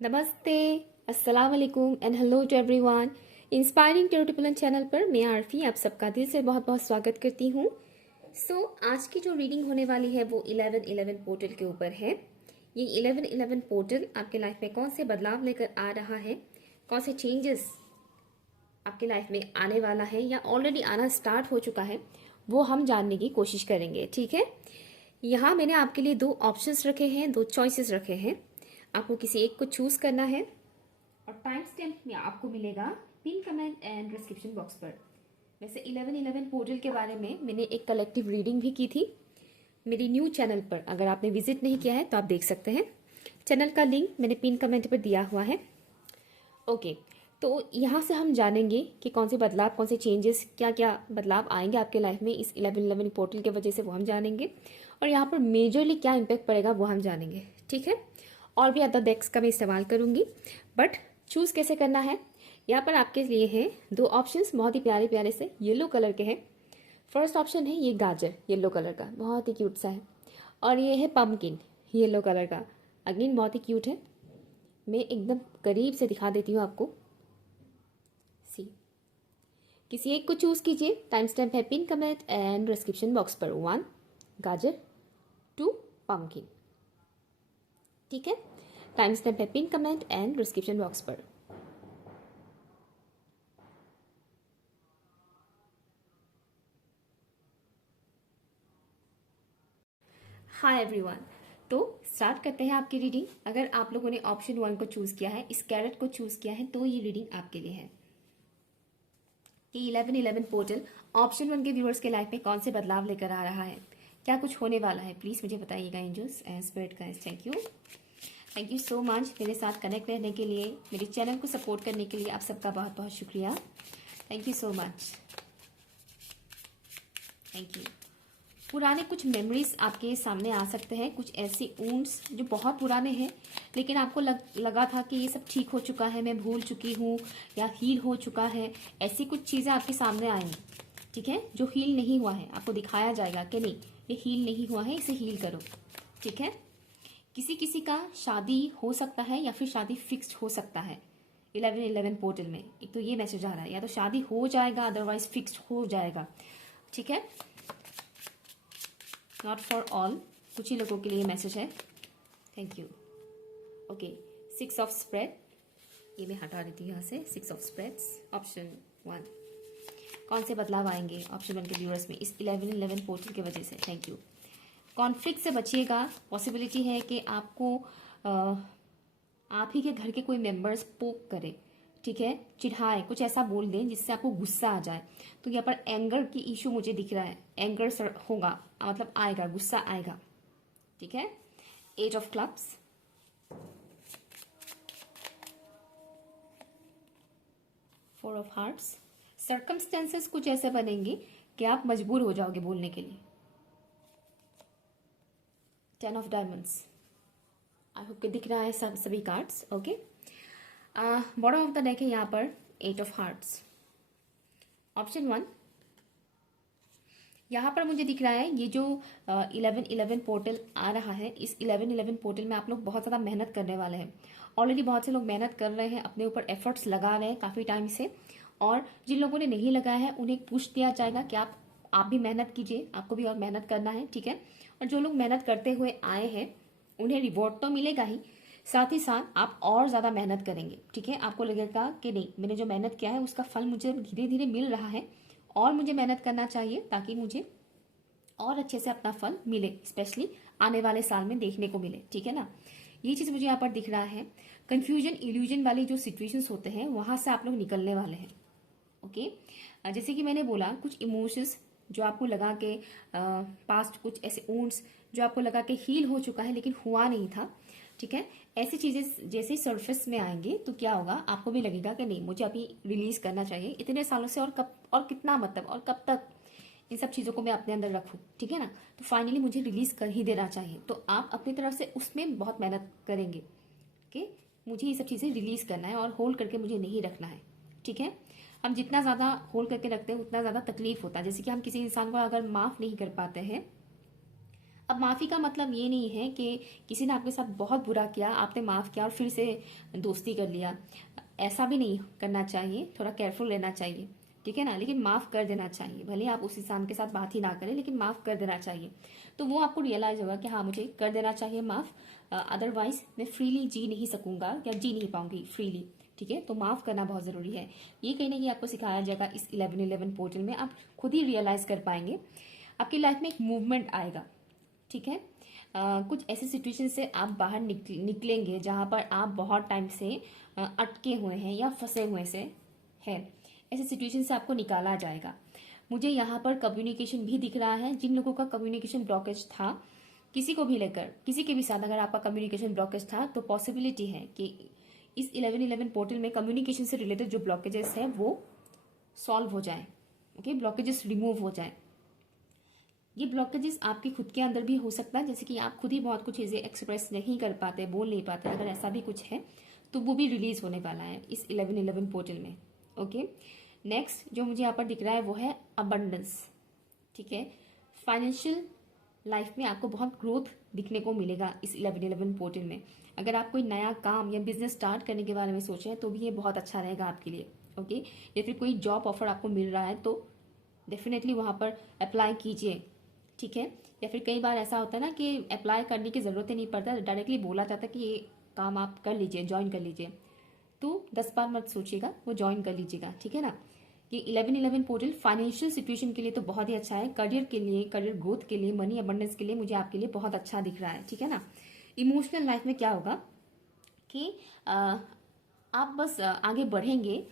नमस्ते, अस्सलाम वालेकुम and hello to everyone. Inspiring टेरोटिपुलन चैनल पर मैं आरफी आप सबका दिल से बहुत बहुत स्वागत करती हूँ। आज की जो रीडिंग होने वाली है वो 11-11 पोर्टल के ऊपर है। ये 11-11 पोर्टल आपके लाइफ में कौन से बदलाव लेकर आ रहा है, कौन से चेंजेस आपके लाइफ में आने वाला है या ऑलरेडी आना स्टार्ट हो चुका है, वो हम जानने की कोशिश करेंगे। ठीक है, यहाँ मैंने आपके लिए दो ऑप्शंस रखे हैं, दो चॉइसेस रखे हैं। आपको किसी एक को चूज करना है और टाइम स्टैम्प में आपको मिलेगा pin comment and description box पर। वैसे 11-11 पोर्टल के बारे में मैंने एक कलेक्टिव रीडिंग भी की थी मेरी न्यू चैनल पर। अगर आपने विजिट नहीं किया है तो आप देख सकते हैं, चैनल का लिंक मैंने पिन कमेंट पर दिया हुआ है। ओके, तो यहाँ से हम जानेंगे कि कौन से बदलाव, कौन से चेंजेस, क्या क्या बदलाव आएंगे आपके लाइफ में इस 11-11 पोर्टल की वजह से, वो हम जानेंगे। और यहाँ पर मेजरली क्या इम्पैक्ट पड़ेगा वो हम जानेंगे। ठीक है, और भी अदर डेक्स का मैं इस्तेमाल करूंगी, बट चूज कैसे करना है यहाँ पर आपके लिए है दो ऑप्शंस, बहुत ही प्यारे प्यारे से येलो कलर के हैं। फर्स्ट ऑप्शन है ये गाजर, येलो कलर का, बहुत ही क्यूट सा है। और ये है पम्पकिन, येलो कलर का, अगेन बहुत ही क्यूट है। मैं एकदम करीब से दिखा देती हूँ आपको। सी, किसी एक को चूज कीजिए। टाइम स्टैम्प है pin comment and description box पर। 1 गाजर, 2 पम्पकिन। ठीक है, टाइम स्टैम्प है pin comment and description box पर। हाय एवरीवन, तो स्टार्ट करते हैं आपकी रीडिंग। अगर आप लोगों ने ऑप्शन 1 को चूज किया है, इस कैरेट को चूज किया है, तो ये रीडिंग आपके लिए है कि 11-11 पोर्टल ऑप्शन 1 के व्यूअर्स के लाइफ में कौन से बदलाव लेकर आ रहा है, क्या कुछ होने वाला है। प्लीज मुझे बताइएगा angels and spirit guys. Thank you so much मेरे साथ कनेक्ट रहने के लिए, मेरे चैनल को सपोर्ट करने के लिए आप सबका बहुत बहुत शुक्रिया। Thank you so much, thank you. पुराने कुछ मेमोरीज आपके सामने आ सकते हैं, कुछ ऐसी ऊंड्स जो बहुत पुराने हैं, लेकिन आपको लगा था कि ये सब ठीक हो चुका है, मैं भूल चुकी हूँ या हील हो चुका है। ऐसी कुछ चीज़ें आपके सामने आएंगी, ठीक है, जो हील नहीं हुआ है। आपको दिखाया जाएगा कि नहीं, ये हील नहीं हुआ है, इसे हील करो। ठीक है, किसी किसी का शादी हो सकता है या फिर शादी फिक्स्ड हो सकता है 11-11 पोर्टल में। एक तो ये मैसेज आ रहा है, या तो शादी हो जाएगा, अदरवाइज फिक्स्ड हो जाएगा। ठीक है, नॉट फॉर ऑल, कुछ ही लोगों के लिए मैसेज है। Thank you. Okay, 6 of spread, ये मैं हटा देती हूँ यहाँ से। 6 ऑफ स्प्रेड्स, ऑप्शन 1। कौन से बदलाव आएंगे ऑप्शन 1 के व्यूअर्स में इस 11-11 पोर्टल की वजह से। Thank you. कॉन्फ्लिक्ट से बचिएगा। पॉसिबिलिटी है कि आपको आप ही के घर के कोई मेंबर्स पोक करे, ठीक है, चिढ़ाए, कुछ ऐसा बोल दें जिससे आपको गुस्सा आ जाए। तो यहाँ पर एंगर की इशू मुझे दिख रहा है, एंगर होगा, मतलब आएगा, गुस्सा आएगा। ठीक है, 8 of clubs, 4 of hearts. Circumstances कुछ ऐसे बनेंगे कि आप मजबूर हो जाओगे बोलने के लिए। 10 ऑफ डायमंड्स, आई होप के दिख रहा है सभी cards. Okay, bottom of the deck है यहाँ पर 8 ऑफ हार्ट्स। ऑप्शन 1, यहाँ पर मुझे दिख रहा है ये जो 11-11 पोर्टल आ रहा है, इस 11-11 पोर्टल में आप लोग बहुत ज़्यादा मेहनत करने वाले हैं। ऑलरेडी बहुत से लोग मेहनत कर रहे हैं, अपने ऊपर एफर्ट्स लगा रहे हैं काफ़ी टाइम से, और जिन लोगों ने नहीं लगाया है उन्हें पुश दिया जाएगा कि आप भी मेहनत कीजिए, आपको भी और मेहनत करना है। ठीक है, और जो लोग मेहनत करते हुए आए हैं उन्हें रिवॉर्ड तो मिलेगा ही, साथ ही साथ आप और ज़्यादा मेहनत करेंगे। ठीक है, आपको लगेगा कि नहीं, मैंने जो मेहनत किया है उसका फल मुझे धीरे धीरे मिल रहा है और मुझे मेहनत करना चाहिए ताकि मुझे और अच्छे से अपना फल मिले, स्पेशली आने वाले साल में देखने को मिले। ठीक है ना, ये चीज़ मुझे यहाँ पर दिख रहा है। कंफ्यूजन, इल्यूजन वाली जो सिचुएशंस होते हैं वहां से आप लोग निकलने वाले हैं। ओके, जैसे कि मैंने बोला, कुछ इमोशंस जो आपको लगा के पास्ट, कुछ ऐसे वुंड्स जो आपको लगा के हील हो चुका है लेकिन हुआ नहीं था। ठीक है, ऐसी चीजें जैसे सरफेस में आएंगे तो क्या होगा, आपको भी लगेगा कि नहीं, मुझे अभी रिलीज करना चाहिए, इतने सालों से और कब और कितना, मतलब और कब तक इन सब चीज़ों को मैं अपने अंदर रखूँ। ठीक है ना, तो फाइनली मुझे रिलीज कर ही देना चाहिए। तो आप अपनी तरफ से उसमें बहुत मेहनत करेंगे कि मुझे ये सब चीज़ें रिलीज करना है और होल्ड करके मुझे नहीं रखना है। ठीक है, हम जितना ज़्यादा होल्ड करके रखते हैं उतना ज़्यादा तकलीफ होता है। जैसे कि हम किसी इंसान को अगर माफ़ नहीं कर पाते हैं, अब माफ़ी का मतलब ये नहीं है कि किसी ने आपके साथ बहुत बुरा किया, आपने माफ़ किया और फिर से दोस्ती कर लिया। ऐसा भी नहीं करना चाहिए, थोड़ा केयरफुल रहना चाहिए, ठीक है ना। लेकिन माफ़ कर देना चाहिए, भले आप उस इंसान के साथ बात ही ना करें, लेकिन माफ़ कर देना चाहिए। तो वो आपको रियलाइज़ होगा कि हाँ, मुझे कर देना चाहिए माफ़, अदरवाइज मैं फ्रीली जी नहीं सकूंगा या जी नहीं पाऊंगी फ्रीली, ठीक है। तो माफ़ करना बहुत ज़रूरी है। ये कहीं ना कहीं आपको सिखाया जाएगा इस 11-11 पोर्टल में। आप खुद ही रियलाइज़ कर पाएंगे, आपकी लाइफ में एक मूवमेंट आएगा, ठीक है। कुछ ऐसे सिचुएशन से आप बाहर निकलेंगे जहाँ पर आप बहुत टाइम से अटके हुए हैं या फंसे हुए से हैं। ऐसे सिचुएशन से आपको निकाला जाएगा। मुझे यहाँ पर कम्युनिकेशन भी दिख रहा है। जिन लोगों का कम्युनिकेशन ब्लॉकेज था, किसी को भी लेकर, किसी के भी साथ अगर आपका कम्युनिकेशन ब्लॉकेज था, तो पॉसिबिलिटी है कि इस 11-11 पोर्टल में कम्युनिकेशन से रिलेटेड जो ब्लॉकेजेस है वो सॉल्व हो जाए, ओके, ब्लॉकेजेस रिमूव हो जाए। ये ब्लॉकेजेस आपके खुद के अंदर भी हो सकता है, जैसे कि आप खुद ही बहुत कुछ चीज़ें एक्सप्रेस नहीं कर पाते, बोल नहीं पाते, अगर ऐसा भी कुछ है तो वो भी रिलीज होने वाला है इस 11-11 पोर्टल में, ओके। नेक्स्ट जो मुझे यहाँ पर दिख रहा है वो है अबंडेंस, ठीक है। फाइनेंशियल लाइफ में आपको बहुत ग्रोथ दिखने को मिलेगा इस 11-11 पोर्टल में। अगर आप कोई नया काम या बिजनेस स्टार्ट करने के बारे में सोचें तो भी ये बहुत अच्छा रहेगा आपके लिए, ओके। या फिर कोई जॉब ऑफर आपको मिल रहा है तो डेफिनेटली वहाँ पर अप्लाई कीजिए, ठीक है। या फिर कई बार ऐसा होता है ना कि अप्लाई करने की ज़रूरत ही नहीं पड़ता, डायरेक्टली बोला जाता है कि ये काम आप कर लीजिए, ज्वाइन कर लीजिए, तो 10 बार मत सोचिएगा, वो ज्वाइन कर लीजिएगा, ठीक है ना। कि 11-11 पोर्टल फाइनेंशियल सिचुएशन के लिए तो बहुत ही अच्छा है, करियर के लिए, करियर ग्रोथ के लिए, मनी अबंडेंस के लिए मुझे आपके लिए बहुत अच्छा दिख रहा है, ठीक है ना। इमोशनल लाइफ में क्या होगा कि आप बस आगे बढ़ेंगे।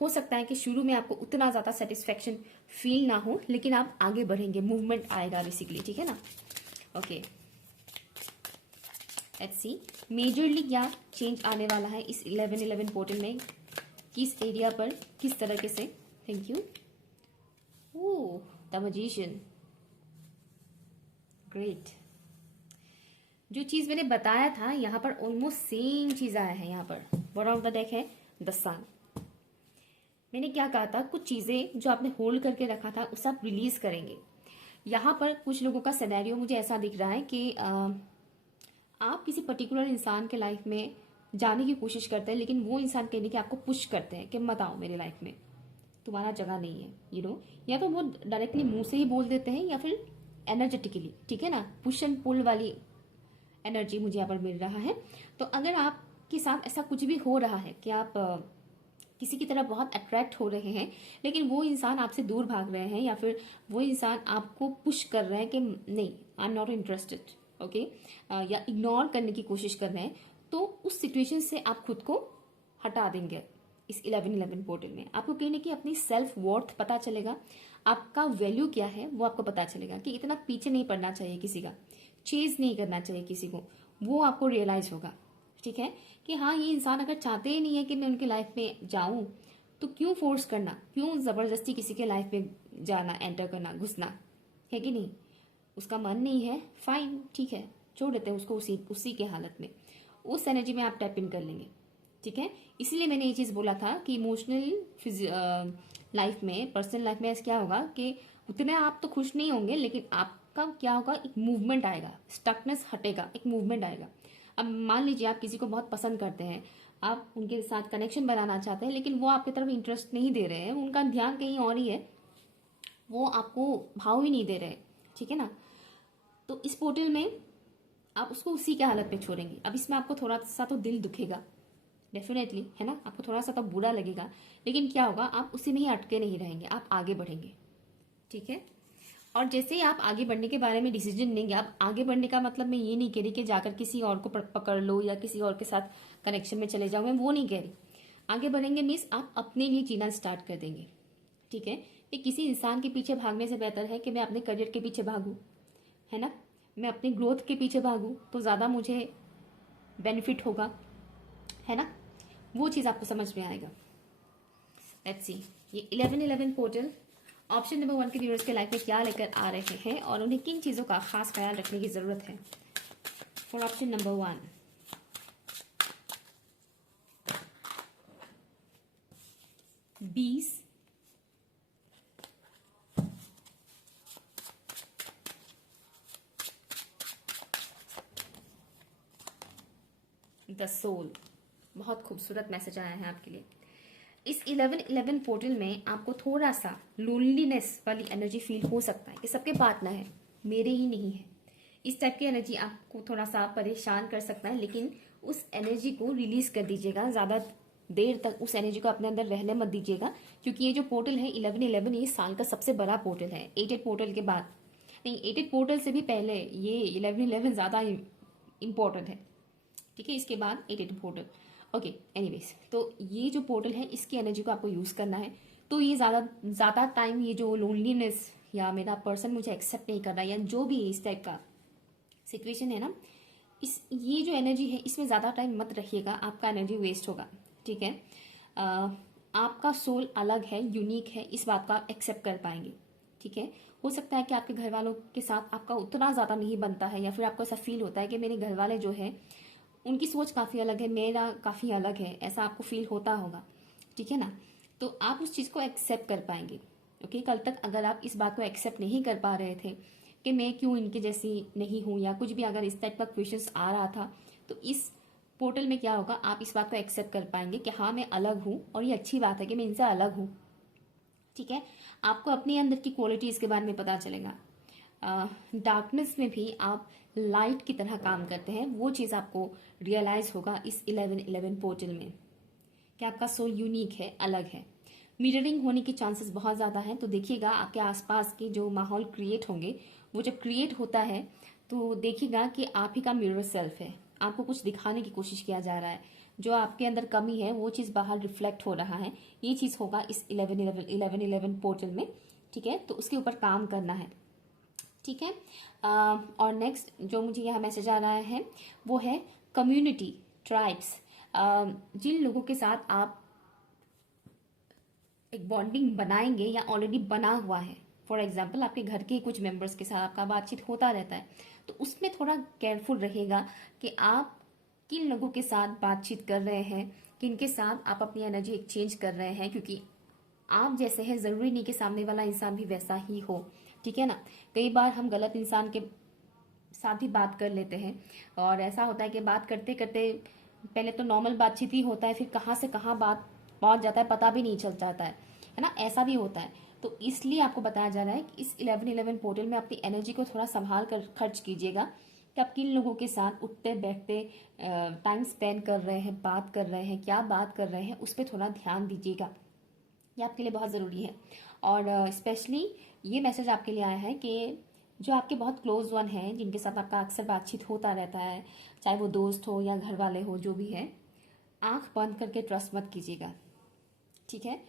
हो सकता है कि शुरू में आपको उतना ज़्यादा सेटिस्फेक्शन फील ना हो, लेकिन आप आगे बढ़ेंगे, मूवमेंट आएगा बेसिकली, ठीक है ना। ओके, लेट्स सी मेजरली क्या चेंज आने वाला है इस 11-11 पोर्टल में, किस एरिया पर, किस तरीके से। Thank you. Oh, the magician, great. जो चीज़ मैंने बताया था यहाँ पर ऑलमोस्ट सेम चीज़ आया है। यहाँ पर बॉटम ऑफ द डेक है द सन। मैंने क्या कहा था, कुछ चीज़ें जो आपने होल्ड करके रखा था उसे आप रिलीज करेंगे। यहाँ पर कुछ लोगों का सिनेरियो मुझे ऐसा दिख रहा है कि आप किसी पर्टिकुलर इंसान के लाइफ में जाने की कोशिश करते हैं, लेकिन वो इंसान कहने की आपको पुश करते हैं कि मत आओ मेरे लाइफ में, तुम्हारा जगह नहीं है, यू नो। या तो वो डायरेक्टली मुंह से ही बोल देते हैं या फिर एनर्जेटिकली, ठीक है ना, पुश एंड पुल वाली एनर्जी मुझे यहाँ पर मिल रहा है। तो अगर आपके साथ ऐसा कुछ भी हो रहा है कि आप किसी की तरफ बहुत अट्रैक्ट हो रहे हैं, लेकिन वो इंसान आपसे दूर भाग रहे हैं, या फिर वो इंसान आपको पुश कर रहे हैं कि नहीं, I am not interested, okay, या इग्नोर करने की कोशिश कर रहे हैं, तो उस सिचुएशन से आप खुद को हटा देंगे। इस 11-11 पोर्टल में आपको कहीं ना कहीं अपनी सेल्फ वर्थ पता चलेगा, आपका वैल्यू क्या है वो आपको पता चलेगा, कि इतना पीछे नहीं पड़ना चाहिए किसी का, चेज नहीं करना चाहिए किसी को, वो आपको रियलाइज होगा, ठीक है। कि हाँ, ये इंसान अगर चाहते ही नहीं है कि मैं उनके लाइफ में जाऊं, तो क्यों फोर्स करना, क्यों जबरदस्ती किसी के लाइफ में जाना, एंटर करना, घुसना, है कि नहीं। उसका मन नहीं है, फाइन, ठीक है, छोड़ देते हैं उसको उसी के हालत में, उस एनर्जी में आप टैप इन कर लेंगे, ठीक है। इसीलिए मैंने ये चीज़ बोला था कि इमोशनल लाइफ में, पर्सनल लाइफ में ऐसा क्या होगा कि उतने आप तो खुश नहीं होंगे, लेकिन आपका क्या होगा, एक मूवमेंट आएगा, स्टकनेस हटेगा, एक मूवमेंट आएगा। अब मान लीजिए आप किसी को बहुत पसंद करते हैं, आप उनके साथ कनेक्शन बनाना चाहते हैं, लेकिन वो आपकी तरफ इंटरेस्ट नहीं दे रहे हैं, उनका ध्यान कहीं और ही है, वो आपको भाव ही नहीं दे रहे, ठीक है ना। तो इस पोर्टल में आप उसको उसी के हालत में छोड़ेंगे। अब इसमें आपको थोड़ा सा तो दिल दुखेगा, डेफिनेटली, है ना, आपको थोड़ा सा तो बुरा लगेगा, लेकिन क्या होगा, आप उसी में ही अटके नहीं रहेंगे, आप आगे बढ़ेंगे, ठीक है। और जैसे ही आप आगे बढ़ने के बारे में डिसीजन लेंगे, आप आगे बढ़ने का मतलब मैं ये नहीं कह रही कि जाकर किसी और को पकड़ लो या किसी और के साथ कनेक्शन में चले जाओ, मैं वो नहीं कह रही। आगे बढ़ेंगे मीन्स आप अपने लिए जीना स्टार्ट कर देंगे, ठीक है। कि किसी इंसान के पीछे भागने से बेहतर है कि मैं अपने करियर के पीछे भागूं, है ना, मैं अपनी ग्रोथ के पीछे भागूं, तो ज़्यादा मुझे बेनिफिट होगा, है ना। वो चीज़ आपको समझ में आएगा। लेट्स सी ये 11-11 पोर्टल ऑप्शन नंबर 1 के व्यूअर्स के लाइफ में क्या लेकर आ रहे हैं और उन्हें किन चीज़ों का खास ख्याल रखने की ज़रूरत है। फॉर ऑप्शन नंबर 1, बीस, द सोल। बहुत खूबसूरत मैसेज आया है आपके लिए। इस 11-11 पोर्टल में आपको थोड़ा सा लोनलीनेस वाली एनर्जी फील हो सकता है कि सबके पार्टनर है, मेरे ही नहीं है। इस टाइप की एनर्जी आपको थोड़ा सा परेशान कर सकता है, लेकिन उस एनर्जी को रिलीज कर दीजिएगा। ज़्यादा देर तक उस एनर्जी को अपने अंदर रहने मत दीजिएगा, क्योंकि ये जो पोर्टल है 11-11 ये साल का सबसे बड़ा पोर्टल है। 8-8 पोर्टल के बाद नहीं, 8-8 पोर्टल से भी पहले ये 11-11 ज़्यादा इम्पोर्टेंट है। ठीक है, इसके बाद 8-8 पोर्टल। ओके, एनीवेज, तो ये जो पोर्टल है इसकी एनर्जी को आपको यूज़ करना है। तो ये ज़्यादा टाइम ये जो लोनलीनेस या मेरा पर्सन मुझे एक्सेप्ट नहीं कर रहा या जो भी इस टाइप का सिचुएशन है ना, ये जो एनर्जी है इसमें ज़्यादा टाइम मत रखिएगा, आपका एनर्जी वेस्ट होगा। ठीक है, आपका सोल अलग है, यूनिक है, इस बात को आप एक्सेप्ट कर पाएंगे। ठीक है, हो सकता है कि आपके घर वालों के साथ आपका उतना ज़्यादा नहीं बनता है, या फिर आपको ऐसा फील होता है कि मेरे घर वाले जो है उनकी सोच काफ़ी अलग है, मेरा काफ़ी अलग है, ऐसा आपको फील होता होगा। ठीक है ना, तो आप उस चीज़ को एक्सेप्ट कर पाएंगे। ओके, कल तक अगर आप इस बात को एक्सेप्ट नहीं कर पा रहे थे कि मैं क्यों इनके जैसी नहीं हूँ या कुछ भी, अगर इस टाइप का क्वेश्चंस आ रहा था, तो इस पोर्टल में क्या होगा, आप इस बात को एक्सेप्ट कर पाएंगे कि हाँ मैं अलग हूँ और ये अच्छी बात है कि मैं इनसे अलग हूँ। ठीक है, आपको अपने अंदर की क्वालिटीज़ के बारे में पता चलेगा। डार्कनेस में भी आप लाइट की तरह काम करते हैं, वो चीज़ आपको रियलाइज होगा इस 11-11 पोर्टल में कि आपका सोल यूनिक है, अलग है। मिररिंग होने के चांसेस बहुत ज़्यादा हैं, तो देखिएगा आपके आसपास के जो माहौल क्रिएट होंगे, वो जब क्रिएट होता है तो देखिएगा कि आप ही का मिरर सेल्फ है, आपको कुछ दिखाने की कोशिश किया जा रहा है, जो आपके अंदर कमी है वो चीज़ बाहर रिफ्लेक्ट हो रहा है। ये चीज़ होगा इस 11-11 पोर्टल में। ठीक है, तो उसके ऊपर काम करना है। ठीक है, और नेक्स्ट जो मुझे यहाँ मैसेज आ रहा है वो है कम्युनिटी, ट्राइब्स। जिन लोगों के साथ आप एक बॉन्डिंग बनाएंगे या ऑलरेडी बना हुआ है, फॉर एग्जाम्पल आपके घर के कुछ मेंबर्स के साथ आपका बातचीत होता रहता है, तो उसमें थोड़ा केयरफुल रहेगा कि आप किन लोगों के साथ बातचीत कर रहे हैं, किन के साथ आप अपनी एनर्जी एक्सचेंज कर रहे हैं, क्योंकि आप जैसे हैं ज़रूरी नहीं कि सामने वाला इंसान भी वैसा ही हो। ठीक है ना, कई बार हम गलत इंसान के साथ ही बात कर लेते हैं, और ऐसा होता है कि बात करते करते पहले तो नॉर्मल बातचीत ही होता है, फिर कहाँ से कहाँ बात पहुंच जाता है पता भी नहीं चल जाता है ना, ऐसा भी होता है। तो इसलिए आपको बताया जा रहा है कि इस 11-11 पोर्टल में अपनी एनर्जी को थोड़ा संभाल कर खर्च कीजिएगा कि आप किन लोगों के साथ उठते बैठते टाइम स्पेंड कर रहे हैं, बात कर रहे हैं, क्या बात कर रहे हैं, उस पर थोड़ा ध्यान दीजिएगा, ये आपके लिए बहुत ज़रूरी है। और स्पेशली ये मैसेज आपके लिए आया है कि जो आपके बहुत क्लोज वन हैं, जिनके साथ आपका अक्सर बातचीत होता रहता है, चाहे वो दोस्त हो या घर वाले हो, जो भी है, आंख बंद करके ट्रस्ट मत कीजिएगा। ठीक है,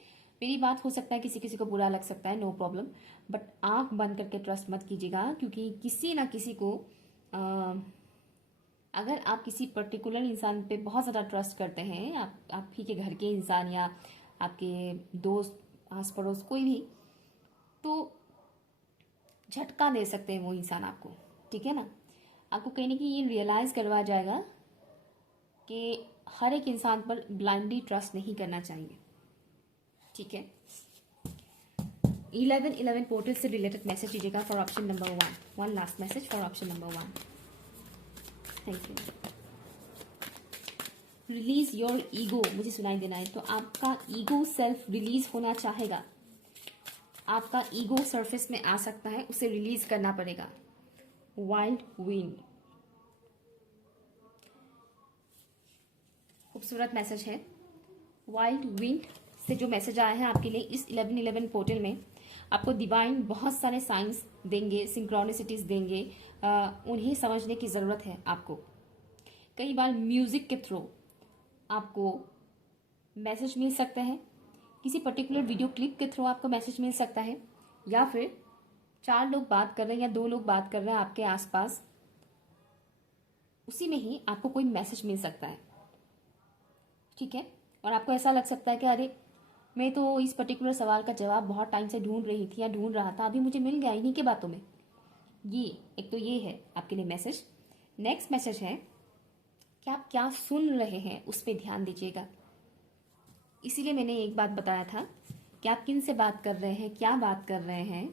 मेरी बात हो सकता है किसी किसी को बुरा लग सकता है, नो प्रॉब्लम, बट आंख बंद करके ट्रस्ट मत कीजिएगा, क्योंकि किसी ना किसी को अगर आप किसी पर्टिकुलर इंसान पे बहुत ज़्यादा ट्रस्ट करते हैं, आप ही के घर के इंसान या आपके दोस्त, आस पड़ोस, कोई भी, तो झटका दे सकते हैं वो इंसान आपको। ठीक है ना, आपको कहीं ना कहीं ये रियलाइज़ करवा जाएगा कि हर एक इंसान पर ब्लाइंडली ट्रस्ट नहीं करना चाहिए। ठीक है, 11-11 पोर्टल से रिलेटेड मैसेज दीजिएगा for option number 1 last message for option number 1। Thank you. Release your ego, मुझे सुनाई देना है, तो आपका ईगो सेल्फ रिलीज होना चाहेगा, आपका ईगो सरफेस में आ सकता है, उसे रिलीज करना पड़ेगा। वाइल्ड विंड, खूबसूरत मैसेज है। वाइल्ड विंड से जो मैसेज आया है आपके लिए इस 11-11 पोर्टल में, आपको डिवाइन बहुत सारे साइंस देंगे, सिंक्रोनिसिटीज देंगे, उन्हें समझने की ज़रूरत है आपको। कई बार म्यूजिक के थ्रू आपको मैसेज मिल सकते हैं, किसी पर्टिकुलर वीडियो क्लिप के थ्रू आपको मैसेज मिल सकता है, या फिर 4 लोग बात कर रहे हैं या 2 लोग बात कर रहे हैं आपके आसपास, उसी में ही आपको कोई मैसेज मिल सकता है। ठीक है, और आपको ऐसा लग सकता है कि अरे मैं तो इस पर्टिकुलर सवाल का जवाब बहुत टाइम से ढूंढ रही थी या ढूंढ रहा था, अभी मुझे मिल गया इन्हीं के बातों में। ये एक तो ये है आपके लिए मैसेज। नेक्स्ट मैसेज है कि आप क्या सुन रहे हैं उस पर ध्यान दीजिएगा। इसीलिए मैंने एक बात बताया था कि आप किन से बात कर रहे हैं, क्या बात कर रहे हैं,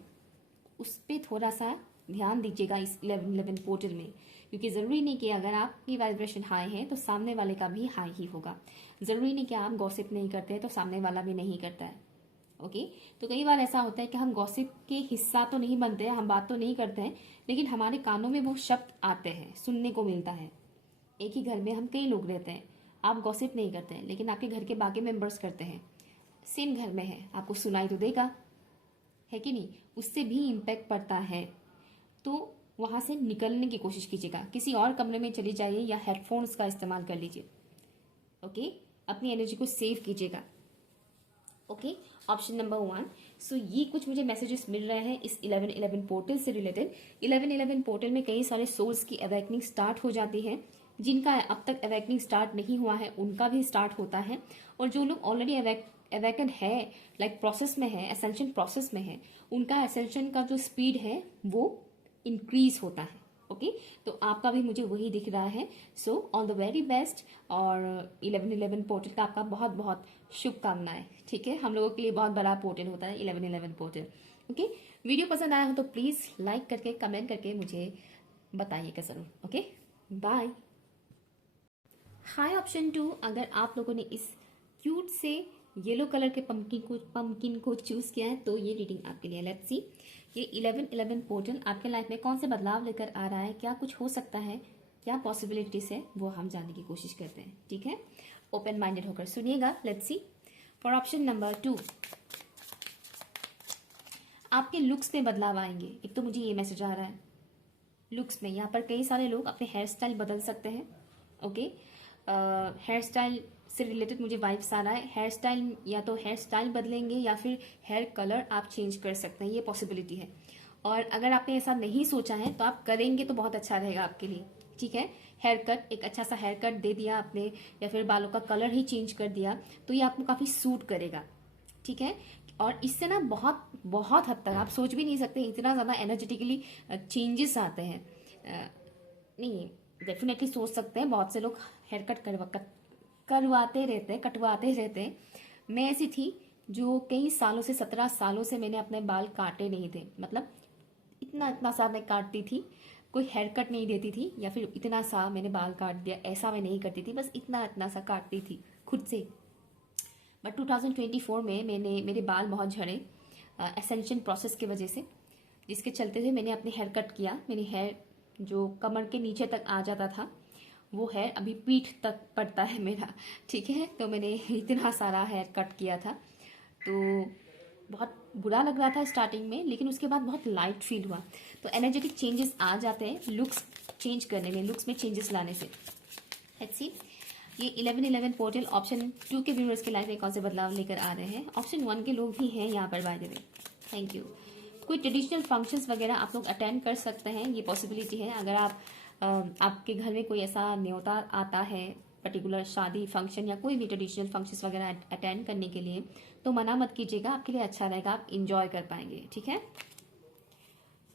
उस पर थोड़ा सा ध्यान दीजिएगा इस 1111 पोर्टल में, क्योंकि ज़रूरी नहीं कि अगर आपकी वाइब्रेशन हाई है तो सामने वाले का भी हाई ही होगा। ज़रूरी नहीं कि आप गॉसिप नहीं करते हैं तो सामने वाला भी नहीं करता है। ओके तो कई बार ऐसा होता है कि हम गॉसिप के हिस्सा तो नहीं बनते हैं, हम बात तो नहीं करते हैं, लेकिन हमारे कानों में वो शब्द आते हैं, सुनने को मिलता है। एक ही घर में हम कई लोग रहते हैं, आप गॉसिप नहीं करते हैं लेकिन आपके घर के बाकी मेंबर्स करते हैं, सेम घर में है, आपको सुनाई तो देगा, है कि नहीं? उससे भी इम्पैक्ट पड़ता है। तो वहाँ से निकलने की कोशिश कीजिएगा, किसी और कमरे में चली जाइए या हेडफोन्स का इस्तेमाल कर लीजिए। ओके अपनी एनर्जी को सेव कीजिएगा। Okay option number 1। सो ये कुछ मुझे मैसेजेस मिल रहे हैं इस 1111 पोर्टल से रिलेटेड। 1111 पोर्टल में कई सारे सोल्स की अवेकनिंग स्टार्ट हो जाती है, जिनका अब तक अवेकनिंग स्टार्ट नहीं हुआ है उनका भी स्टार्ट होता है, और जो लोग ऑलरेडी अवेकन है, लाइक प्रोसेस में है, असेंशन प्रोसेस में है, उनका असेंशन का जो स्पीड है वो इंक्रीज होता है। ओके तो आपका भी मुझे वही दिख रहा है। So all the very best, और 1111 पोर्टल का आपका बहुत बहुत शुभकामनाएं। ठीक है, हम लोगों के लिए बहुत बड़ा पोर्टल होता है 1111 पोर्टल। ओके वीडियो पसंद आया हो तो प्लीज़ लाइक करके कमेंट करके मुझे बताइएगा ज़रूर। Okay bye. हाय ऑप्शन 2, अगर आप लोगों ने इस क्यूट से येलो कलर के पंपकिन को चूज किया है तो ये रीडिंग आपके लिए। लेट्स सी ये 1111 पोर्टल आपके लाइफ में कौन से बदलाव लेकर आ रहा है, क्या कुछ हो सकता है, क्या पॉसिबिलिटीज है, वो हम जानने की कोशिश करते हैं। ठीक है, ओपन माइंडेड होकर सुनिएगा। Let's see for option number 2, आपके लुक्स में बदलाव आएंगे। एक तो मुझे ये मैसेज आ रहा है लुक्स में, यहाँ पर कई सारे लोग अपने हेयर स्टाइल बदल सकते हैं। ओके हेयर स्टाइल से रिलेटेड मुझे वाइब्स आ रहा है। हेयर स्टाइल या तो हेयर स्टाइल बदलेंगे या फिर हेयर कलर आप चेंज कर सकते हैं, ये पॉसिबिलिटी है। और अगर आपने ऐसा नहीं सोचा है तो आप करेंगे तो बहुत अच्छा रहेगा आपके लिए। ठीक है, हेयर कट, एक अच्छा सा हेयर कट दे दिया आपने, या फिर बालों का कलर ही चेंज कर दिया तो ये आपको काफ़ी सूट करेगा। ठीक है, और इससे ना बहुत बहुत हद तक आप सोच भी नहीं सकते इतना ज़्यादा एनर्जेटिकली चेंजेस आते हैं। नहीं डेफिनेटली सोच सकते हैं, बहुत से लोग हेयर कट करवाते रहते हैं, कटवाते रहते हैं। मैं ऐसी थी जो कई सालों से, 17 सालों से मैंने अपने बाल काटे नहीं थे, मतलब इतना सा मैं काटती थी, कोई हेयर कट नहीं देती थी या फिर इतना सा मैंने बाल काट दिया, ऐसा मैं नहीं करती थी, बस इतना सा काटती थी खुद से। बट 2024 में मेरे बाल बहुत झड़े एसेंशन प्रोसेस की वजह से, जिसके चलते हुए मैंने अपने हेयर कट किया। मेरी हेयर जो कमर के नीचे तक आ जाता था वो हेयर अभी पीठ तक पड़ता है मेरा। ठीक है, तो मैंने इतना सारा हेयर कट किया था, तो बहुत बुरा लग रहा था स्टार्टिंग में, लेकिन उसके बाद बहुत लाइट फील हुआ। तो एनर्जेटिक चेंजेस आ जाते हैं लुक्स चेंज करने में, लुक्स में चेंजेस लाने से। लेट्स सी ये 1111 पोर्टल ऑप्शन 2 के व्यूअर्स के लाइफ में कौन से बदलाव लेकर आ रहे हैं। ऑप्शन 1 के लोग भी हैं यहाँ पर, by the way, thank you. कोई ट्रेडिशनल फंक्शंस वगैरह आप लोग अटेंड कर सकते हैं, ये पॉसिबिलिटी है। अगर आप आपके घर में कोई ऐसा न्योता आता है, पर्टिकुलर शादी फंक्शन या कोई भी ट्रेडिशनल फंक्शंस वगैरह अटेंड करने के लिए, तो मना मत कीजिएगा, आपके लिए अच्छा रहेगा, आप इंजॉय कर पाएंगे। ठीक है,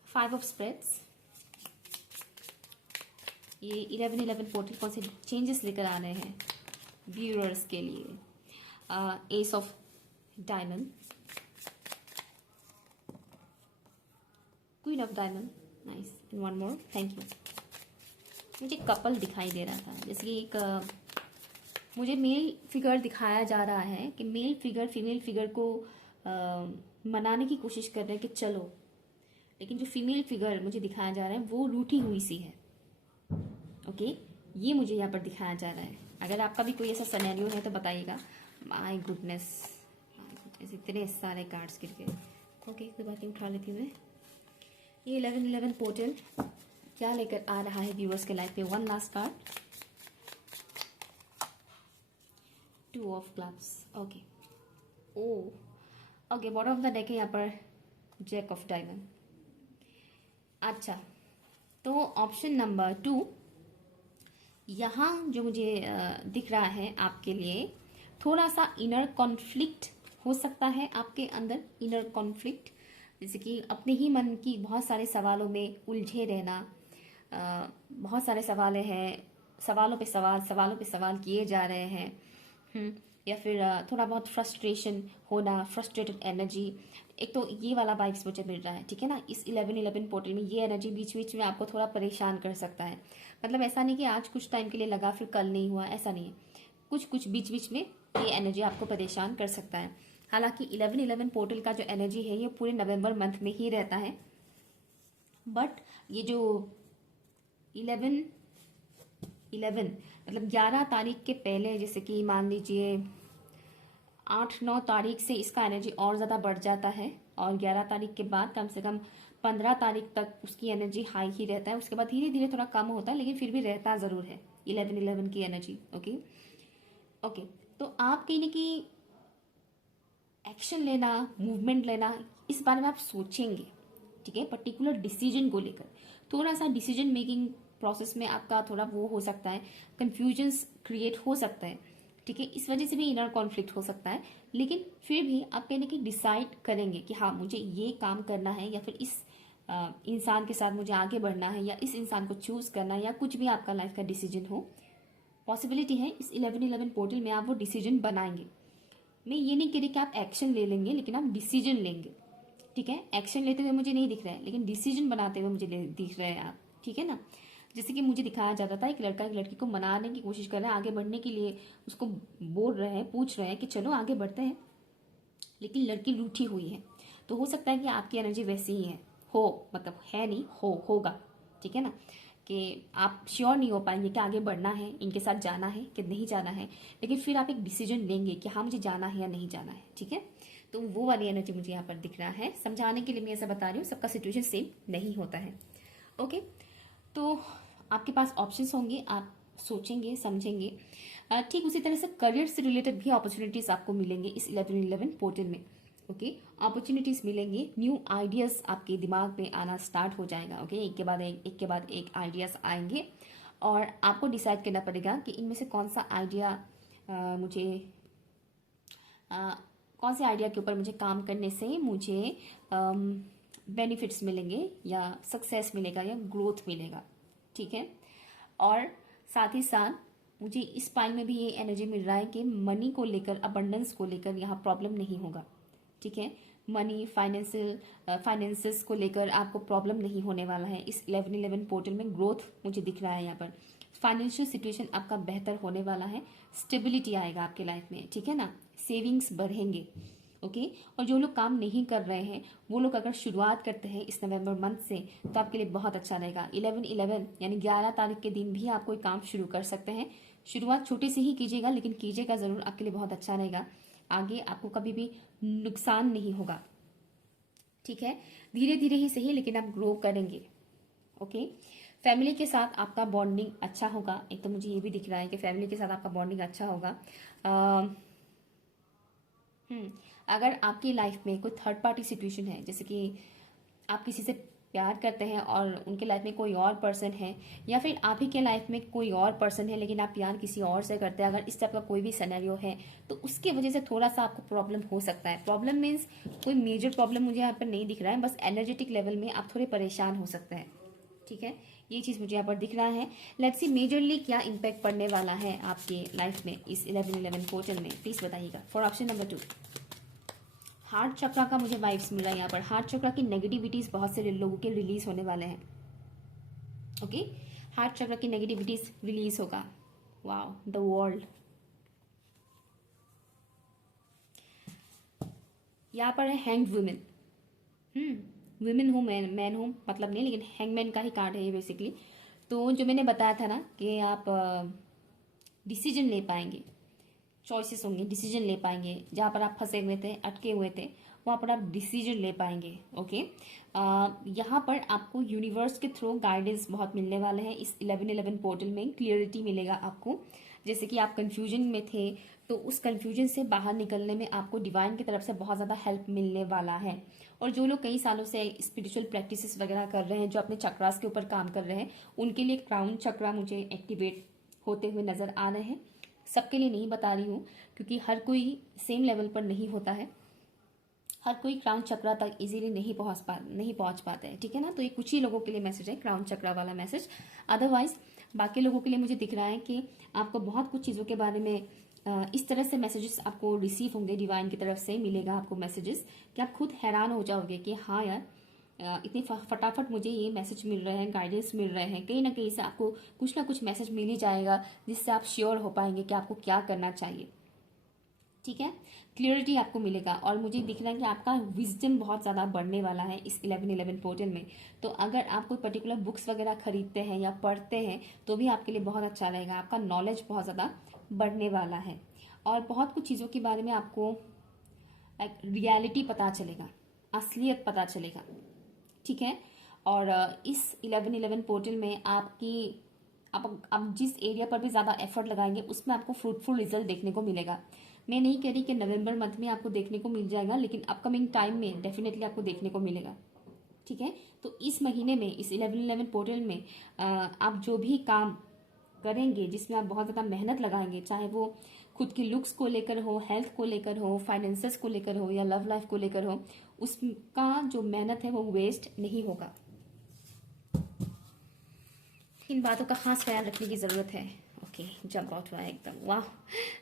5 ऑफ स्प्रेड्स, ये 1111 पोर्टल कौन से चेंजेस लेकर आ रहे हैं व्यूअर्स के लिए। S of diamond, queen of diamond, nice, and one more, thank you. मुझे कपल दिखाई दे रहा था, जैसे कि एक मुझे मेल फिगर दिखाया जा रहा है कि मेल फिगर फीमेल फिगर को मनाने की कोशिश कर रहे हैं कि चलो, लेकिन जो फीमेल फिगर मुझे दिखाया जा रहा है वो रूठी हुई सी है। ओके ये मुझे यहाँ पर दिखाया जा रहा है। अगर आपका भी कोई ऐसा सिनेरियो है तो बताइएगा। माय गुडनेस, इतने सारे कार्ड्स गिर गए। ओके कोई बात नहीं, उठा लेती हूँ मैं। ये 1111 पोर्टल क्या लेकर आ रहा है व्यूअर्स के लाइफ में। One last card, 2 of clubs. Okay okay bottom of the deck है यहाँ पर जैक ऑफ डायमंड। अच्छा तो ऑप्शन नंबर 2 यहाँ जो मुझे दिख रहा है आपके लिए, थोड़ा सा इनर कॉन्फ्लिक्ट हो सकता है आपके अंदर, इनर कॉन्फ्लिक्ट, जैसे कि अपने ही मन की बहुत सारे सवालों में उलझे रहना। बहुत सारे सवाल हैं, सवालों पे सवाल किए जा रहे हैं, या फिर थोड़ा बहुत फ्रस्ट्रेशन होना, फ्रस्ट्रेटेड एनर्जी, एक तो ये वाला वाइब्स मुझे मिल रहा है, ठीक है ना। इस 11-11 पोर्टल में ये एनर्जी बीच बीच में आपको थोड़ा परेशान कर सकता है। मतलब ऐसा नहीं कि आज कुछ टाइम के लिए लगा फिर कल नहीं हुआ, ऐसा नहीं है। कुछ कुछ बीच बीच में ये एनर्जी आपको परेशान कर सकता है। हालांकि 11-11 पोर्टल का जो एनर्जी है ये पूरे नवंबर मंथ में ही रहता है, बट ये जो 11-11 मतलब 11 तारीख के पहले, जैसे कि मान लीजिए 8-9 तारीख से इसका एनर्जी और ज़्यादा बढ़ जाता है, और 11 तारीख के बाद कम से कम 15 तारीख तक उसकी एनर्जी हाई ही रहता है। उसके बाद धीरे धीरे थोड़ा कम होता है, लेकिन फिर भी रहता ज़रूर है 11-11 की एनर्जी। ओके ओके, तो आप कहीं ना कहीं एक्शन लेना, मूवमेंट लेना, इस बारे में आप सोचेंगे, ठीक है। पर्टिकुलर डिसीजन को लेकर थोड़ा सा डिसीजन मेकिंग प्रोसेस में आपका थोड़ा वो हो सकता है, कंफ्यूजन्स क्रिएट हो सकता है, ठीक है। इस वजह से भी इनर कॉन्फ्लिक्ट हो सकता है, लेकिन फिर भी आप कहने की डिसाइड करेंगे कि हाँ मुझे ये काम करना है, या फिर इस इंसान के साथ मुझे आगे बढ़ना है, या इस इंसान को चूज करना है, या कुछ भी आपका लाइफ का डिसीजन हो, पॉसिबिलिटी है इस 11-11 पोर्टल में आप वो डिसीजन बनाएंगे। मैं ये नहीं कह रही कि आप एक्शन ले लेंगे, लेकिन आप डिसीजन लेंगे, ठीक है। एक्शन लेते हुए मुझे नहीं दिख रहा है, लेकिन डिसीजन बनाते हुए मुझे दिख रहे हैं आप, ठीक है ना। जैसे कि मुझे दिखाया जाता था एक लड़का एक लड़की को मनाने की कोशिश कर रहा है, आगे बढ़ने के लिए उसको बोल रहे हैं, पूछ रहे हैं कि चलो आगे बढ़ते हैं, लेकिन लड़की रूठी हुई है। तो हो सकता है कि आपकी एनर्जी वैसी ही है, हो मतलब है नहीं, होगा, ठीक है ना, कि आप श्योर नहीं हो पाएंगे कि आगे बढ़ना है, इनके साथ जाना है कि नहीं जाना है, लेकिन फिर आप एक डिसीजन लेंगे कि हाँ मुझे जाना है या नहीं जाना है, ठीक है। तो वो वाली एनर्जी मुझे यहाँ पर दिख रहा है। समझाने के लिए मैं ऐसा बता रही हूँ, सबका सिचुएशन सेम नहीं होता है। ओके, तो आपके पास ऑप्शंस होंगे, आप सोचेंगे समझेंगे। ठीक उसी तरह से करियर से रिलेटेड भी अपॉर्चुनिटीज आपको मिलेंगे इस 11-11 पोर्टल में। ओके, अपॉर्चुनिटीज मिलेंगे, न्यू आइडियाज आपके दिमाग में आना स्टार्ट हो जाएगा। ओके, एक के बाद एक आइडियाज आएंगे, और आपको डिसाइड करना पड़ेगा कि इनमें से कौन सा आइडिया मुझे कौन से आइडिया के ऊपर मुझे काम करने से मुझे बेनिफिट्स मिलेंगे, या सक्सेस मिलेगा, या ग्रोथ मिलेगा, ठीक है। और साथ ही साथ मुझे इस पाइल में भी ये एनर्जी मिल रहा है कि मनी को लेकर, अबंडेंस को लेकर यहाँ प्रॉब्लम नहीं होगा, ठीक है। मनी, फाइनेंसेस को लेकर आपको प्रॉब्लम नहीं होने वाला है इस 11-11 पोर्टल में। ग्रोथ मुझे दिख रहा है यहाँ पर, फाइनेंशियल सिचुएशन आपका बेहतर होने वाला है, स्टेबिलिटी आएगा आपके लाइफ में, ठीक है ना। सेविंग्स बढ़ेंगे, ओके। और जो लोग काम नहीं कर रहे हैं वो लोग अगर शुरुआत करते हैं इस नवंबर मंथ से, तो आपके लिए बहुत अच्छा रहेगा। 11-11 यानी 11 तारीख के दिन भी आप कोई काम शुरू कर सकते हैं। शुरुआत छोटी सी ही कीजिएगा, लेकिन कीजिएगा जरूर, आपके लिए बहुत अच्छा रहेगा। आगे आपको कभी भी नुकसान नहीं होगा, ठीक है। धीरे धीरे ही सही, लेकिन आप ग्रो करेंगे। ओके, फैमिली के साथ आपका बॉन्डिंग अच्छा होगा। एक तो मुझे ये भी दिख रहा है कि फैमिली के साथ आपका बॉन्डिंग अच्छा होगा। अगर आपकी लाइफ में कोई थर्ड पार्टी सिचुएशन है, जैसे कि आप किसी से प्यार करते हैं और उनके लाइफ में कोई और पर्सन है, या फिर आप ही के लाइफ में कोई और पर्सन है लेकिन आप प्यार किसी और से करते हैं, अगर इस टाइप का कोई भी सिनेरियो है, तो उसकी वजह से थोड़ा सा आपको प्रॉब्लम हो सकता है। प्रॉब्लम मीन्स कोई मेजर प्रॉब्लम मुझे यहाँ पर नहीं दिख रहा है, बस एनर्जेटिक लेवल में आप थोड़े परेशान हो सकते हैं, ठीक है। ये चीज़ मुझे यहाँ पर दिख रहा है। लेट्स सी मेजरली क्या इम्पैक्ट पड़ने वाला है आपके लाइफ में इस 11-11 पोर्टल में, प्लीज़ बताइएगा। फॉर ऑप्शन नंबर 2, हार्ट चक्रा का मुझे वाइब्स मिल रहा है यहाँ पर। हार्ट चक्रा की नेगेटिविटीज बहुत से लोगों के रिलीज होने वाले हैं। ओके, हार्ट चक्रा की नेगेटिविटीज रिलीज होगा। Wow, the world. यहाँ पर है हैंग्ड वुमेन। वुमेन हो मैन हो मतलब नहीं, लेकिन हैंगमैन का ही कार्ड है ये बेसिकली। तो जो मैंने बताया था ना कि आप डिसीजन ले पाएंगे, चॉइसेस होंगे, डिसीजन ले पाएंगे। जहाँ पर आप फंसे हुए थे, अटके हुए थे, वहाँ पर आप डिसीजन ले पाएंगे। ओके, यहाँ पर आपको यूनिवर्स के थ्रू गाइडेंस बहुत मिलने वाले हैं इस 11-11 पोर्टल में। क्लियरिटी मिलेगा आपको, जैसे कि आप कंफ्यूजन में थे तो उस कंफ्यूजन से बाहर निकलने में आपको डिवाइन की तरफ से बहुत ज़्यादा हेल्प मिलने वाला है। और जो लोग कई सालों से स्पिरिचुअल प्रैक्टिसेस वगैरह कर रहे हैं, जो अपने चक्रास के ऊपर काम कर रहे हैं, उनके लिए क्राउन चक्रा मुझे एक्टिवेट होते हुए नजर आ रहे हैं। सबके लिए नहीं बता रही हूँ, क्योंकि हर कोई सेम लेवल पर नहीं होता है, हर कोई क्राउन चक्रा तक इजीली नहीं पहुंच पाता है, ठीक है ना। तो ये कुछ ही लोगों के लिए मैसेज है क्राउन चक्रा वाला मैसेज। अदरवाइज बाकी लोगों के लिए मुझे दिख रहा है कि आपको बहुत कुछ चीज़ों के बारे में इस तरह से मैसेजेस आपको रिसीव होंगे, डिवाइन की तरफ से मिलेगा आपको मैसेजेस कि आप खुद हैरान हो जाओगे कि हाँ यार, इतने फटाफट मुझे ये मैसेज मिल रहे हैं, गाइडेंस मिल रहे हैं। कहीं ना कहीं से आपको कुछ ना कुछ मैसेज मिल ही जाएगा जिससे आप श्योर हो पाएंगे कि आपको क्या करना चाहिए। ठीक है, क्लियरिटी आपको मिलेगा। और मुझे दिख रहा है कि आपका विजडम बहुत ज़्यादा बढ़ने वाला है इस 11/11 पोर्टल में। तो अगर आप कोई पर्टिकुलर बुक्स वगैरह खरीदते हैं या पढ़ते हैं तो भी आपके लिए बहुत अच्छा रहेगा। आपका नॉलेज बहुत ज़्यादा बढ़ने वाला है और बहुत कुछ चीज़ों के बारे में आपको रियलिटी पता चलेगा, असलियत पता चलेगा। ठीक है, और इस 11/11 पोर्टल में आप जिस एरिया पर भी ज़्यादा एफर्ट लगाएंगे उसमें आपको फ्रूटफुल रिजल्ट देखने को मिलेगा। मैं नहीं कह रही कि नवंबर मंथ में आपको देखने को मिल जाएगा, लेकिन अपकमिंग टाइम में डेफिनेटली आपको देखने को मिलेगा। ठीक है, तो इस महीने में इस 11/11 पोर्टल में आप जो भी काम करेंगे जिसमें आप बहुत ज़्यादा मेहनत लगाएंगे, चाहे वो खुद की लुक्स को लेकर हो, हेल्थ को लेकर हो, फाइनेंसेस को लेकर हो या लव लाइफ को लेकर हो, उसका जो मेहनत है वो वेस्ट नहीं होगा। इन बातों का खास ख्याल रखने की ज़रूरत है। ओके, जंप आउट हुआ है एकदम, वाह।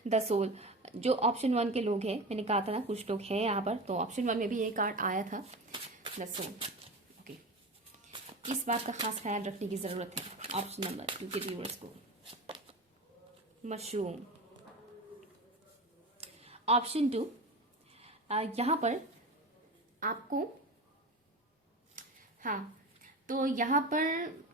द सोल, जो ऑप्शन 1 के लोग हैं, मैंने कहा था ना कुछ लोग हैं यहाँ पर, तो ऑप्शन 1 में भी ये कार्ड आया था, द सोल। ओके, इस बात का खास ख्याल रखने की ज़रूरत है। ऑप्शन नंबर 2 के व्यूअर्स को मशरूम। ऑप्शन 2, यहाँ पर आपको, हाँ, तो यहाँ पर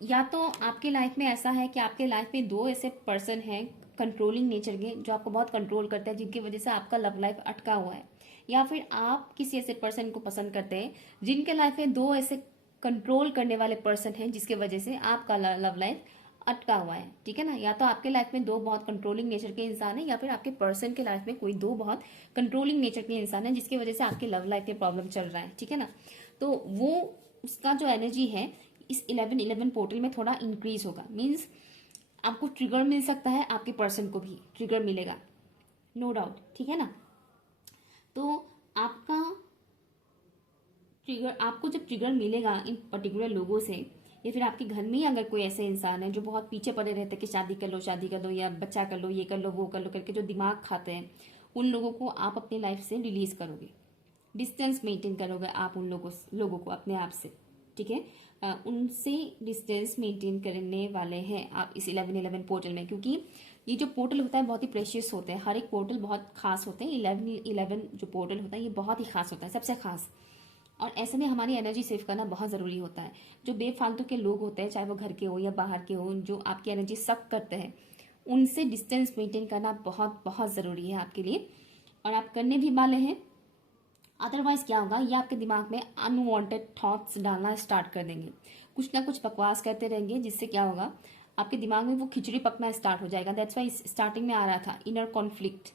या तो आपके लाइफ में ऐसा है कि आपके लाइफ में 2 ऐसे पर्सन हैं कंट्रोलिंग नेचर के, जो आपको बहुत कंट्रोल करते हैं, जिनकी वजह से आपका लव लाइफ अटका हुआ है। या फिर आप किसी ऐसे पर्सन को पसंद करते हैं जिनके लाइफ में 2 ऐसे कंट्रोल करने वाले पर्सन हैं, जिसके वजह से आपका लव लाइफ अटका हुआ है। ठीक है ना, या तो आपके लाइफ में 2 बहुत कंट्रोलिंग नेचर के इंसान हैं, या फिर आपके पर्सन के लाइफ में कोई 2 बहुत कंट्रोलिंग नेचर के इंसान हैं, जिसकी वजह से आपके लव लाइफ में प्रॉब्लम चल रहा है। ठीक है ना, तो वो उसका जो एनर्जी है इस 11/11 पोर्टल में थोड़ा इंक्रीज होगा। मीन्स आपको ट्रिगर मिल सकता है, आपके पर्सन को भी ट्रिगर मिलेगा, नो डाउट। ठीक है ना, तो आपका ट्रिगर, आपको जब ट्रिगर मिलेगा इन पर्टिकुलर लोगों से, या फिर आपके घर में ही अगर कोई ऐसे इंसान है जो बहुत पीछे पड़े रहते हैं कि शादी कर लो या बच्चा कर लो, ये कर लो वो कर लो करके जो दिमाग खाते हैं, उन लोगों को आप अपने लाइफ से रिलीज करोगे, डिस्टेंस मेंटेन करोगे आप उन लोगों को अपने आप से। ठीक है, उनसे डिस्टेंस मेंटेन करने वाले हैं आप इस 11/11 पोर्टल में, क्योंकि ये जो पोर्टल होता है बहुत ही प्रेशियस होते हैं, हर एक पोर्टल बहुत खास होते हैं। 11/11 जो पोर्टल होता है ये बहुत ही खास होता है, सबसे खास। और ऐसे में हमारी एनर्जी सेव करना बहुत ज़रूरी होता है। जो बेफालतू के लोग होते हैं, चाहे वो घर के हो या बाहर के हो, जो आपकी एनर्जी सक करते हैं, उनसे डिस्टेंस मेंटेन करना बहुत बहुत ज़रूरी है आपके लिए, और आप करने भी वाले हैं। अदरवाइज क्या होगा, ये आपके दिमाग में अनवांटेड थॉट्स डालना स्टार्ट कर देंगे, कुछ ना कुछ बकवास करते रहेंगे, जिससे क्या होगा आपके दिमाग में वो खिचड़ी पकना स्टार्ट हो जाएगा। दैट्स वाई स्टार्टिंग में आ रहा था इनर कॉन्फ्लिक्ट,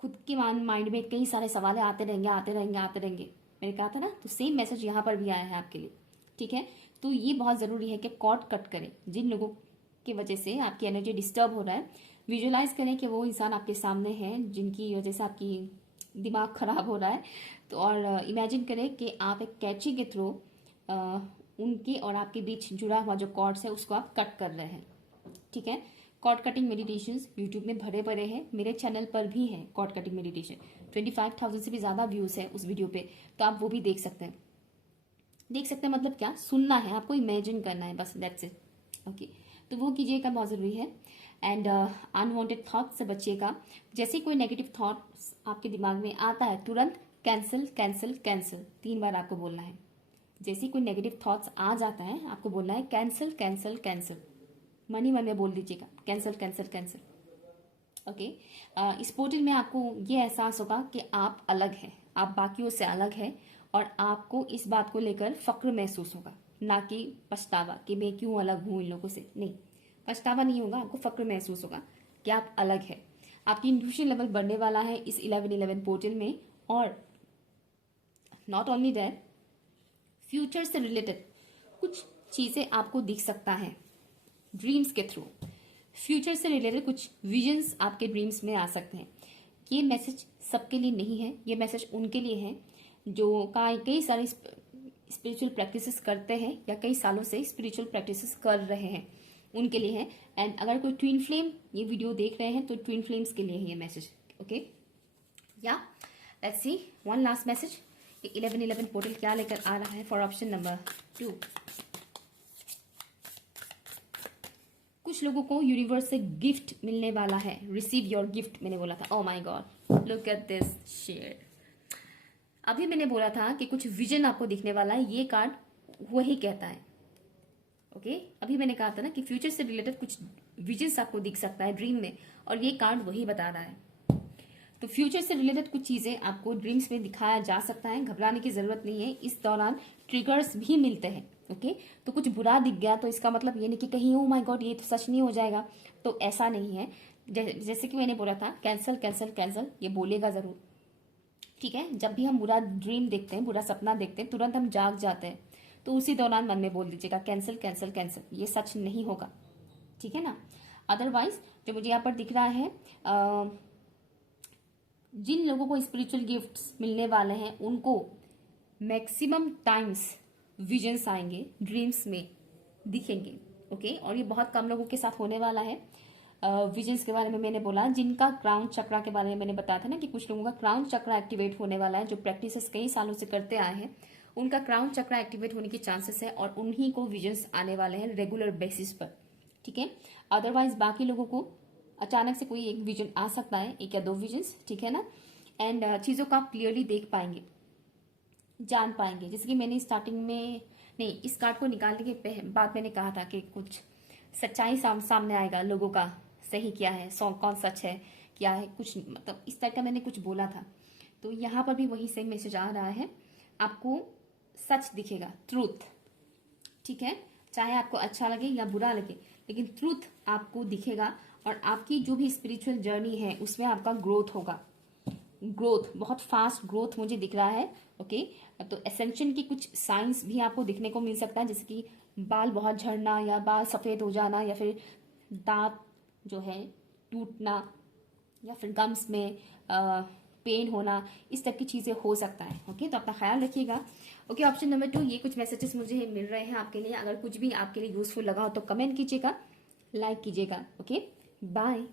खुद के माइंड में कई सारे सवाल आते रहेंगे आते रहेंगे आते रहेंगे। मैंने कहा था ना, तो सेम मैसेज यहाँ पर भी आया है आपके लिए। ठीक है, तो ये बहुत ज़रूरी है कि कॉर्ड कट करें जिन लोगों की वजह से आपकी एनर्जी डिस्टर्ब हो रहा है। विजुअलाइज करें कि वो इंसान आपके सामने है जिनकी वजह से आपकी दिमाग खराब हो रहा है। तो और इमेजिन करें कि आप एक कैंची के थ्रू उनके और आपके बीच जुड़ा हुआ जो कॉर्ड्स है उसको आप कट कर रहे हैं। ठीक है, कॉर्ड कटिंग मेडिटेशंस यूट्यूब में भरे पड़े हैं, मेरे चैनल पर भी है कॉर्ड कटिंग मेडिटेशन। 25,000 से भी ज़्यादा व्यूज़ है उस वीडियो पे, तो आप वो भी देख सकते हैं। देख सकते हैं मतलब क्या, सुनना है आपको, इमेजिन करना है, बस दैट्स इट। ओके, तो वो कीजिएगा, बहुत ज़रूरी है। एंड अनवांटेड थॉट से बचिएगा। जैसे ही कोई नेगेटिव थॉट्स आपके दिमाग में आता है, तुरंत कैंसिल कैंसिल कैंसिल 3 बार आपको बोलना है। जैसे ही कोई नेगेटिव थॉट्स आ जाता है, आपको बोलना है कैंसिल कैंसिल कैंसिल, मन ही मन में बोल दीजिएगा, कैंसिल कैंसिल कैंसिल। ओके, इस पोर्टल में आपको ये एहसास होगा कि आप अलग हैं, आप बाकियों से अलग हैं, और आपको इस बात को लेकर फक्र महसूस होगा, ना कि पछतावा कि मैं क्यों अलग हूँ इन लोगों से। नहीं, पछतावा नहीं होगा, आपको फक्र महसूस होगा कि आप अलग हैं। आपकी इंट्यूशन लेवल बढ़ने वाला है इस 11/11 पोर्टल में। और नॉट ओनली दैट, फ्यूचर से रिलेटेड कुछ चीज़ें आपको दिख सकता है ड्रीम्स के थ्रू। फ्यूचर से रिलेटेड कुछ विजन्स आपके ड्रीम्स में आ सकते हैं। ये मैसेज सबके लिए नहीं है, ये मैसेज उनके लिए है जो कई सारी स्पिरिचुअल प्रैक्टिसेस करते हैं या कई सालों से स्पिरिचुअल प्रैक्टिसेस कर रहे हैं। उनके लिए है। एंड अगर कोई ट्विन फ्लेम ये वीडियो देख रहे हैं तो ट्विन फ्लेम्स के लिए है ये मैसेज। ओके, या let's see one last message. 1111 portal क्या लेकर आ रहा है फॉर ऑप्शन नंबर 2। कुछ लोगों को यूनिवर्स से गिफ्ट मिलने वाला है। रिसीव योर गिफ्ट मैंने बोला था। Oh my God, look at this share. अभी मैंने बोला था कि कुछ विजन आपको दिखने वाला है, ये कार्ड वही कहता है। ओके, अभी मैंने कहा था ना कि फ्यूचर से रिलेटेड कुछ विजन्स आपको दिख सकता है ड्रीम में, और ये कार्ड वही बता रहा है। तो फ्यूचर से रिलेटेड कुछ चीजें आपको ड्रीम्स में दिखाया जा सकता है, घबराने की जरूरत नहीं है। इस दौरान ट्रिगर्स भी मिलते हैं। ओके, तो कुछ बुरा दिख गया तो इसका मतलब ये नहीं कि कहीं ओ माय गॉड ये तो सच नहीं हो जाएगा, तो ऐसा नहीं है। जैसे कि मैंने बोला था, कैंसल कैंसल कैंसल ये बोलेगा जरूर। ठीक है, जब भी हम बुरा ड्रीम देखते हैं, बुरा सपना देखते हैं, तुरंत हम जाग जाते हैं, तो उसी दौरान मन में बोल दीजिएगा कैंसिल कैंसिल कैंसिल, ये सच नहीं होगा। ठीक है ना। अदरवाइज जो मुझे यहाँ पर दिख रहा है, जिन लोगों को स्पिरिचुअल गिफ्ट्स मिलने वाले हैं उनको मैक्सिमम टाइम्स विजन्स आएंगे, ड्रीम्स में दिखेंगे। ओके, और ये बहुत कम लोगों के साथ होने वाला है। विजन्स के बारे में मैंने बोला, जिनका क्राउन चक्रा के बारे में मैंने बताया था ना कि कुछ लोगों का क्राउन चक्रा एक्टिवेट होने वाला है, जो प्रैक्टिसेस कई सालों से करते आए हैं उनका क्राउन चक्रा एक्टिवेट होने के चांसेस है, और उन्हीं को विजन्स आने वाले हैं रेगुलर बेसिस पर। ठीक है, अदरवाइज बाकी लोगों को अचानक से कोई एक विजन आ सकता है, एक या दो विजन्स। ठीक है ना। एंड चीज़ों को आप क्लियरली देख पाएंगे, जान पाएंगे। जैसे कि मैंने स्टार्टिंग में, नहीं, इस कार्ड को निकालने के बाद मैंने कहा था कि कुछ सच्चाई सामने आएगा, लोगों का सही क्या है, सॉन्ग कौन सच है क्या है, कुछ मतलब इस तरह का मैंने कुछ बोला था। तो यहाँ पर भी वही सेम मैसेज आ रहा है, आपको सच दिखेगा, ट्रूथ। ठीक है, चाहे आपको अच्छा लगे या बुरा लगे, लेकिन ट्रूथ आपको दिखेगा, और आपकी जो भी स्पिरिचुअल जर्नी है उसमें आपका ग्रोथ होगा। ग्रोथ, बहुत फास्ट ग्रोथ मुझे दिख रहा है। ओके, तो एसेंशन की कुछ साइंस भी आपको दिखने को मिल सकता है, जैसे कि बाल बहुत झड़ना, या बाल सफ़ेद हो जाना, या फिर दांत जो है टूटना, या फिर गम्स में पेन होना, इस तरह की चीज़ें हो सकता है। ओके, तो अपना ख्याल रखिएगा। ओके, ऑप्शन नंबर 2, ये कुछ मैसेजेस मुझे मिल रहे हैं आपके लिए। अगर कुछ भी आपके लिए यूजफुल लगा हो तो कमेंट कीजिएगा, लाइक कीजिएगा। Okay, bye.